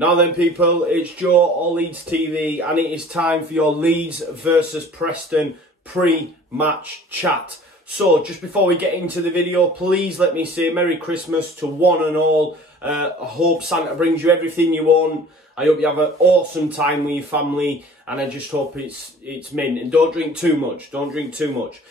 Now then people, it's Joe or Leeds TV and it is time for your Leeds versus Preston pre-match chat. So just before we get into the video, please let me say Merry Christmas to one and all. I hope Santa brings you everything you want. I hope you have an awesome time with your family and I just hope it's mint. And don't drink too much, don't drink too much.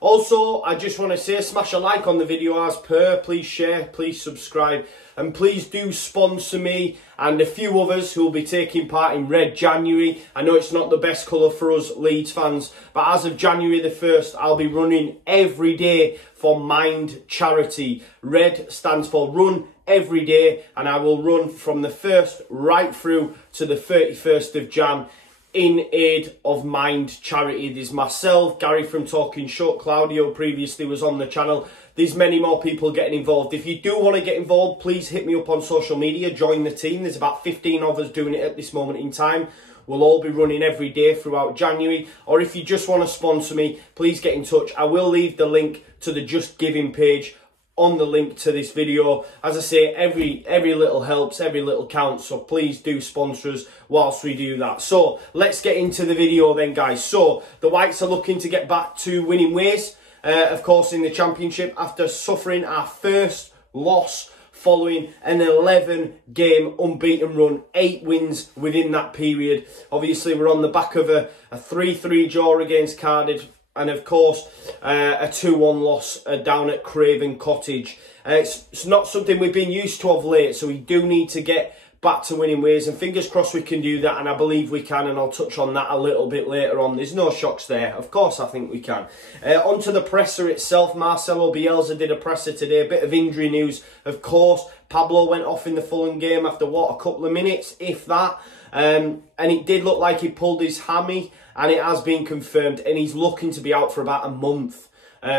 Also, I just want to say smash a like on the video as per. Please share, please subscribe. And please do sponsor me and a few others who will be taking part in Red January. I know it's not the best colour for us Leeds fans, but as of January the 1st, I'll be running every day for Mind Charity. Red stands for Run Every Day, and I will run from the 1st right through to the 31st of Jan in aid of Mind Charity. There's myself, Gary from Talking Short, Claudio previously was on the channel. There's many more people getting involved. If you do want to get involved, please hit me up on social media, join the team. There's about 15 of us doing it at this moment in time. We'll all be running every day throughout January. Or if you just want to sponsor me, please get in touch. I will leave the link to the Just Giving page on the link to this video. As I say, every little helps, every little counts, so please do sponsor us whilst we do that. So let's get into the video then, guys. So the Whites are looking to get back to winning ways, of course, in the Championship after suffering our first loss following an 11-game unbeaten run, 8 wins within that period. Obviously, we're on the back of a 3-3 draw against Cardiff, and of course, a 2-1 loss down at Craven Cottage. It's not something we've been used to of late, so we do need to get back to winning ways, and fingers crossed we can do that, and I believe we can, and I'll touch on that a little bit later on. There's no shocks there. Of course I think we can. Onto the presser itself. Marcelo Bielsa did a presser today. A bit of injury news, of course. Pablo went off in the Fulham game after, what, a couple of minutes, if that. And it did look like he pulled his hammy, and it has been confirmed, and he's looking to be out for about a month.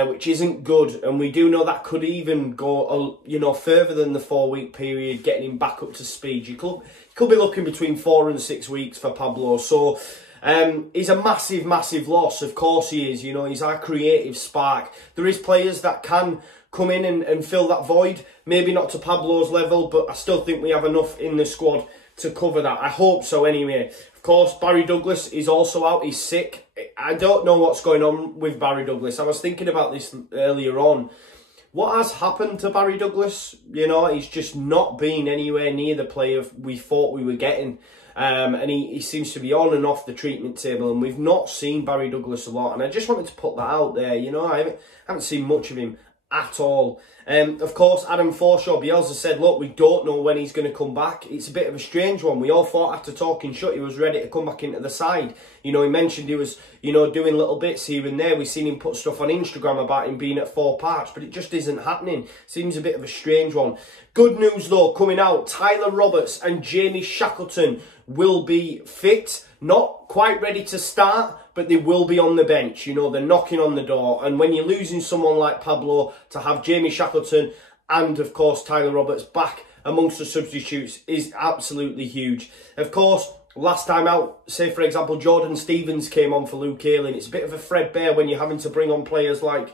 Which isn't good, and we do know that could even go, further than the 4-week period, getting him back up to speed. You could be looking between 4 and 6 weeks for Pablo. So he's a massive, massive loss. Of course he is. You know, he's our creative spark. There is players that can come in and fill that void. Maybe not to Pablo's level, but I still think we have enough in the squad to cover that. I hope so anyway. Of course, Barry Douglas is also out. He's sick. I don't know what's going on with Barry Douglas. I was thinking about this earlier on. What has happened to Barry Douglas? You know, he's just not been anywhere near the player we thought we were getting. And he seems to be on and off the treatment table, and we've not seen Barry Douglas a lot. And I just wanted to put that out there. You know, I haven't seen much of him at all. Of course, Adam Forshaw, Bielsa said, look, we don't know when he's going to come back. It's a bit of a strange one. We all thought after Talking Shut he was ready to come back into the side. You know, he mentioned he was, doing little bits here and there. We've seen him put stuff on Instagram about him being at 4 parts, but it just isn't happening. Seems a bit of a strange one. Good news, though, coming out. Tyler Roberts and Jamie Shackleton will be fit. Not quite ready to start, but they will be on the bench. You know, they're knocking on the door. And when you're losing someone like Pablo, to have Jamie Shackleton and, of course, Tyler Roberts back amongst the substitutes is absolutely huge. Of course, last time out, say, for example, Jordan Stevens came on for Luke Ayling. It's a bit of a threadbare when you're having to bring on players like,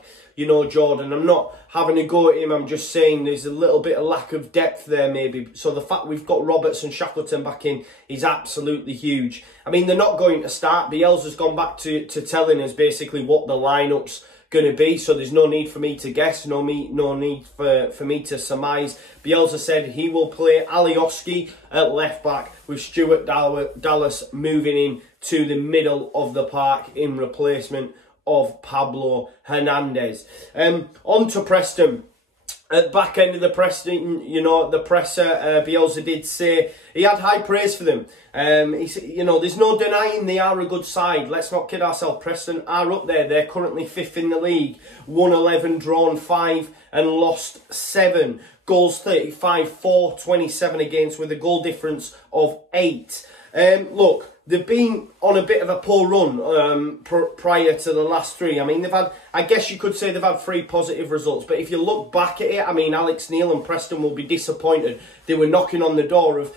Jordan. I'm not having a go at him. I'm just saying there's a little bit of lack of depth there, maybe. So the fact we've got Roberts and Shackleton back in is absolutely huge. I mean, they're not going to start. Bielsa's gone back to telling us basically what the lineup's going to be, so there's no need for me to guess, no need for me to surmise. Bielsa said he will play Alioski at left back, with Stuart Dallas moving in to the middle of the park in replacement of Pablo Hernandez. On to Preston. At the back end of the Preston, the presser, Bielsa did say he had high praise for them. He said, there's no denying they are a good side. Let's not kid ourselves. Preston are up there. They're currently 5th in the league. Won 11, drawn 5 and lost 7. Goals 35, 4, 27 against with a goal difference of 8. Look, they've been on a bit of a poor run prior to the last 3. I mean, I guess you could say they've had 3 positive results. But if you look back at it, I mean, Alex Neil and Preston will be disappointed. They were knocking on the door of,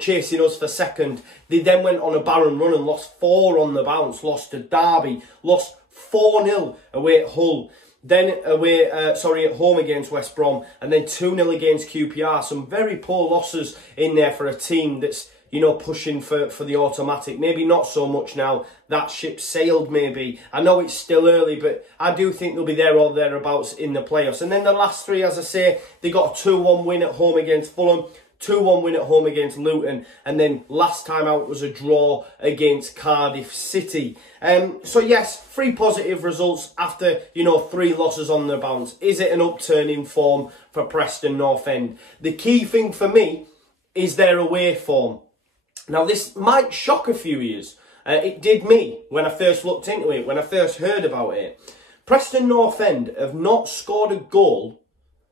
chasing us for second. They then went on a barren run and lost 4 on the bounce. Lost to Derby. Lost 4-0 away at Hull. Then away, at home against West Brom, and then 2-0 against QPR. Some very poor losses in there for a team that's, you know, pushing for the automatic. Maybe not so much now. That ship sailed, maybe. I know it's still early, but I do think they'll be there or thereabouts in the playoffs. And then the last three, as I say, they got a 2-1 win at home against Fulham, 2-1 win at home against Luton, and then last time out was a draw against Cardiff City. So yes, 3 positive results after, you know, 3 losses on the bounce. Is it an upturn in form for Preston North End? The key thing for me is their away form. Now this might shock a few ears. It did me when I first looked into it, when I first heard about it. Preston North End have not scored a goal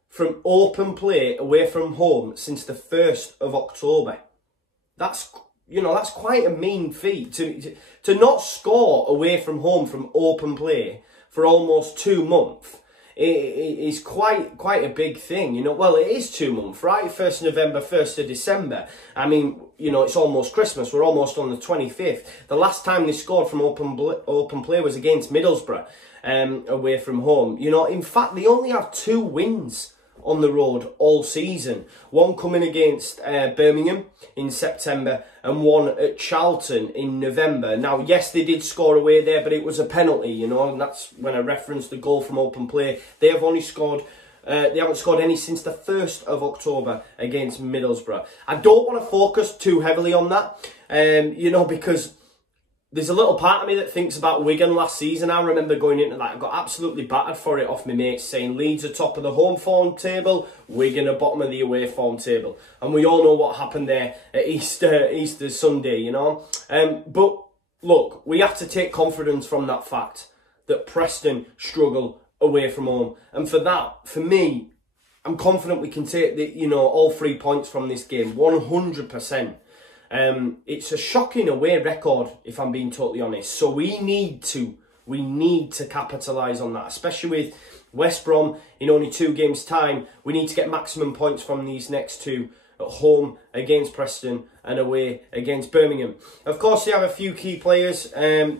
from open play away from home since the 1st of October. That's, you know, that's quite a mean feat. To not score away from home from open play for almost 2 months is quite a big thing, you know. Well, it is 2 months, right? 1st of November, 1st of December. I mean, you know, it's almost Christmas. We're almost on the 25th. The last time they scored from open play was against Middlesbrough, away from home. You know, in fact, they only have 2 wins on the road all season. One coming against Birmingham in September and one at Charlton in November. Now, yes, they did score away there, but it was a penalty, you know, and that's when I referenced the goal from open play. They have only scored, they haven't scored any since the 1st of October against Middlesbrough. I don't want to focus too heavily on that, you know, because there's a little part of me that thinks about Wigan last season. I remember going into that. I got absolutely battered for it off my mates, saying Leeds are top of the home form table, Wigan are bottom of the away form table. And we all know what happened there at Easter Sunday, you know. But look, we have to take confidence from that fact that Preston struggle away from home. And for that, for me, I'm confident we can take the, you know, all 3 points from this game, 100%. It's a shocking away record, if I'm being totally honest. So we need to capitalise on that, especially with West Brom in only 2 games' time. We need to get maximum points from these next 2, at home against Preston and away against Birmingham. Of course, they have a few key players.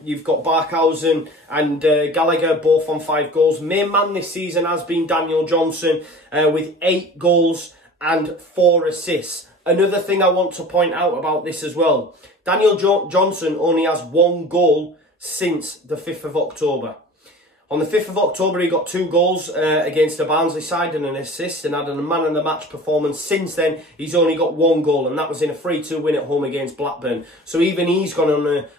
You've got Barkhausen and Gallagher, both on 5 goals. Main man this season has been Daniel Johnson with 8 goals and 4 assists. Another thing I want to point out about this as well, Daniel Johnson only has 1 goal since the 5th of October. On the 5th of October, he got 2 goals against the Barnsley side and an assist and had a man-of-the-match performance. Since then, he's only got 1 goal, and that was in a 3-2 win at home against Blackburn. So even he's gone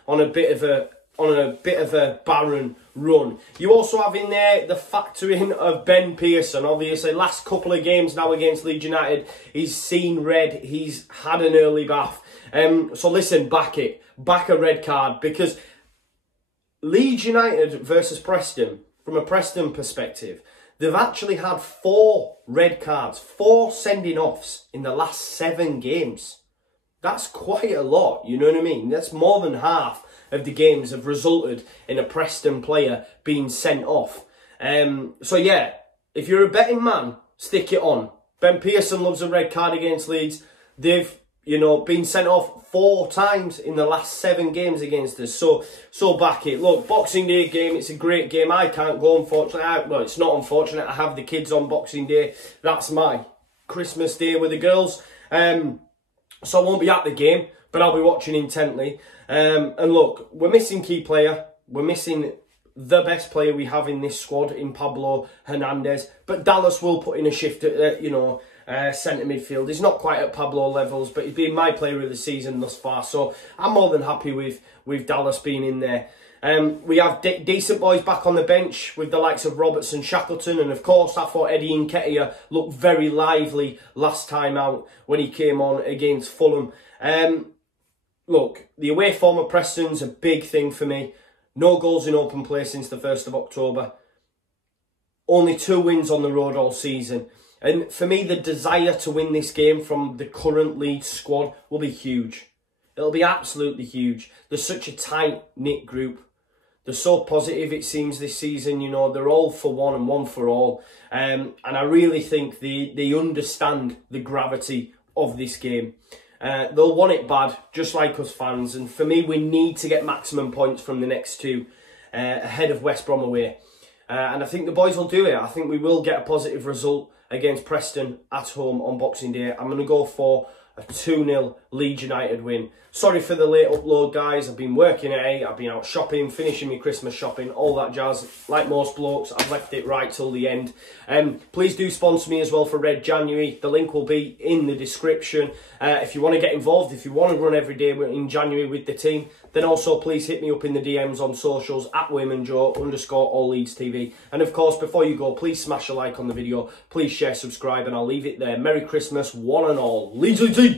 on a bit of a barren run. You also have in there the factor in of Ben Pearson. Obviously, last couple of games now against Leeds United, he's seen red. He's had an early bath. So listen, back a red card, because Leeds United versus Preston, from a Preston perspective, they've actually had 4 red cards, 4 sending offs in the last 7 games. That's quite a lot, you know what I mean? That's more than half of the games have resulted in a Preston player being sent off. So yeah, if you're a betting man, stick it on. Ben Pearson loves a red card against Leeds. They've, you know, been sent off 4 times in the last 7 games against us. So back it. Look, Boxing Day game, it's a great game. I can't go, unfortunately. Well, it's not unfortunate. I have the kids on Boxing Day. That's my Christmas day with the girls. So I won't be at the game, but I'll be watching intently. And look, we're missing key player. We're missing the best player we have in this squad in Pablo Hernandez. But Dallas will put in a shift at, centre midfield. He's not quite at Pablo levels, but he's been my player of the season thus far. So I'm more than happy with Dallas being in there. We have decent boys back on the bench with the likes of Robertson, Shackleton, and of course I thought Eddie Nketiah looked very lively last time out when he came on against Fulham. Look, the away form of Preston's a big thing for me. No goals in open play since the 1st of October. Only 2 wins on the road all season. And for me, the desire to win this game from the current Leeds squad will be huge. It'll be absolutely huge. There's such a tight-knit group. They're so positive, it seems, this season. You know, they're all for one and one for all. And I really think they understand the gravity of this game. They'll want it bad, just like us fans. And for me, we need to get maximum points from the next 2 ahead of West Brom away. and I think the boys will do it. I think we will get a positive result against Preston at home on Boxing Day. I'm going to go for a 2-0 Leeds United win. Sorry for the late upload, guys. I've been working at 8, I've been out shopping, finishing my Christmas shopping, all that jazz. Like most blokes, I've left it right till the end. Please do sponsor me as well for Red January. The link will be in the description. If you want to get involved, if you want to run every day in January with the team, then also please hit me up in the DMs on socials at @WainmanJoe_ALLTV. And of course, before you go, please smash a like on the video, please share, subscribe, and I'll leave it there. Merry Christmas, one and all. Leeds TV!